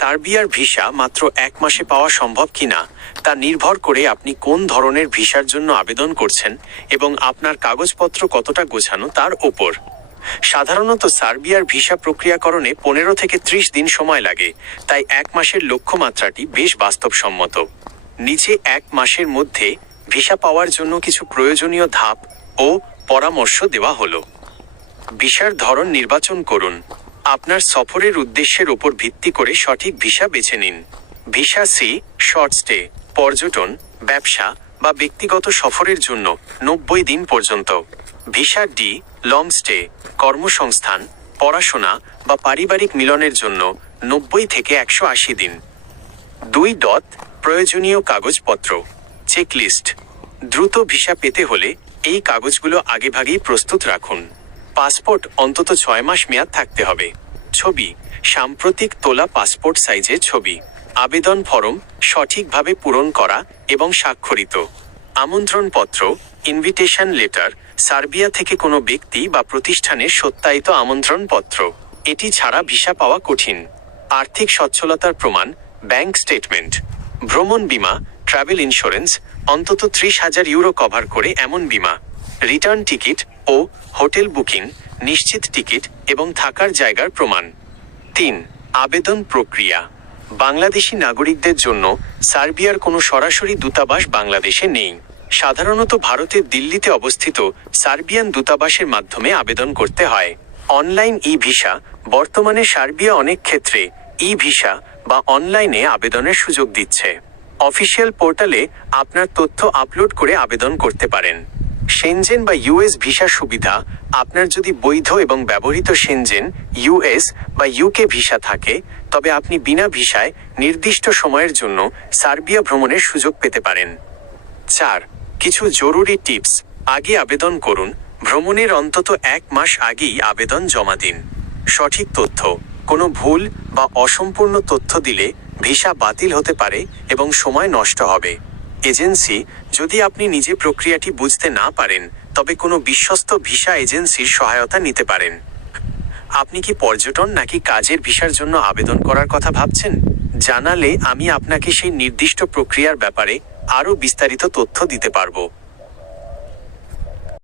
সার্বিয়ার ভিসা মাত্র 1 মাসে পাওয়া সম্ভব কিনা তা নির্ভর করে আপনি কোন ধরনের ভিসার জন্য আবেদন করছেন এবং আপনার কাগজপত্র কতটা গোছানো তার ওপর। সাধারণত সার্বিয়ার ভিসা প্রক্রিয়াকরণে 15 থেকে 30 দিন সময় লাগে, তাই 1 মাসের লক্ষ্যমাত্রাটি বেশ বাস্তবসম্মত। নিচে 1 মাসের মধ্যে ভিসা পাওয়ার জন্য কিছু প্রয়োজনীয় ধাপ ও পরামর্শ দেওয়া হলো। ভিসার ধরন নির্বাচন করুন। আপনার সফরের উদ্দেশ্যের উপর ভিত্তি করে সঠিক ভিসা বেছে নিন। ভিসা সি শর্ট স্টে, পর্যটন, ব্যবসা বা ব্যক্তিগত সফরের জন্য 90 দিন পর্যন্ত। ভিসা ডি লং স্টে, কর্মসংস্থান, পড়াশোনা বা পারিবারিক মিলনের জন্য 90 থেকে 180 দিন। 2. প্রয়োজনীয় কাগজপত্র চেকলিস্ট। দ্রুত ভিসা পেতে হলে এই কাগজগুলো আগেভাগেই প্রস্তুত রাখুন। পাসপোর্ট অন্তত 6 মাস মেয়াদ থাকতে হবে। ছবি, সাম্প্রতিক তোলা পাসপোর্ট সাইজের ছবি। আবেদন ফরম সঠিকভাবে পূরণ করা এবং স্বাক্ষরিত। আমন্ত্রণপত্র ইনভিটেশন লেটার, সার্বিয়া থেকে কোনো ব্যক্তি বা প্রতিষ্ঠানের সত্যায়িত আমন্ত্রণপত্র। এটি ছাড়া ভিসা পাওয়া কঠিন। আর্থিক সচ্ছলতার প্রমাণ, ব্যাংক স্টেটমেন্ট। ভ্রমণ বীমা, ট্রাভেল ইন্স্যুরেন্স, অন্তত 30,000 ইউরো কভার করে এমন বীমা। রিটার্ন টিকিট ও হোটেল বুকিং, নিশ্চিত টিকিট এবং থাকার জায়গার প্রমাণ। 3. আবেদন প্রক্রিয়া। বাংলাদেশি নাগরিকদের জন্য সার্বিয়ার কোনো সরাসরি দূতাবাস বাংলাদেশে নেই। সাধারণত ভারতের দিল্লিতে অবস্থিত সার্বিয়ান দূতাবাসের মাধ্যমে আবেদন করতে হয়। অনলাইন ই ভিসা। বর্তমানে সার্বিয়া অনেক ক্ষেত্রে ই ভিসা বা অনলাইনে আবেদনের সুযোগ দিচ্ছে। অফিসিয়াল পোর্টালে আপনার তথ্য আপলোড করে আবেদন করতে পারেন। সেনজেন বা ইউএস ভিসা সুবিধা। আপনার যদি বৈধ এবং ব্যবহৃত সেনজেন, ইউএস বা ইউকে ভিসা থাকে, তবে আপনি বিনা ভিসায় নির্দিষ্ট সময়ের জন্য সার্বিয়া ভ্রমণের সুযোগ পেতে পারেন। 4. কিছু জরুরি টিপস। আগে আবেদন করুন। ভ্রমণের অন্তত 1 মাস আগেই আবেদন জমা দিন। সঠিক তথ্য। কোনো ভুল বা অসম্পূর্ণ তথ্য দিলে ভিসা বাতিল হতে পারে এবং সময় নষ্ট হবে। এজেন্সি। যদি আপনি নিজে প্রক্রিয়াটি বুঝতে না পারেন, তবে কোনো বিশ্বস্ত ভিসা এজেন্সির সহায়তা নিতে পারেন। আপনি কি পর্যটন নাকি কাজের ভিসার জন্য আবেদন করার কথা ভাবছেন? জানালে আমি আপনাকে সেই নির্দিষ্ট প্রক্রিয়ার ব্যাপারে আরও বিস্তারিত তথ্য দিতে পারবো।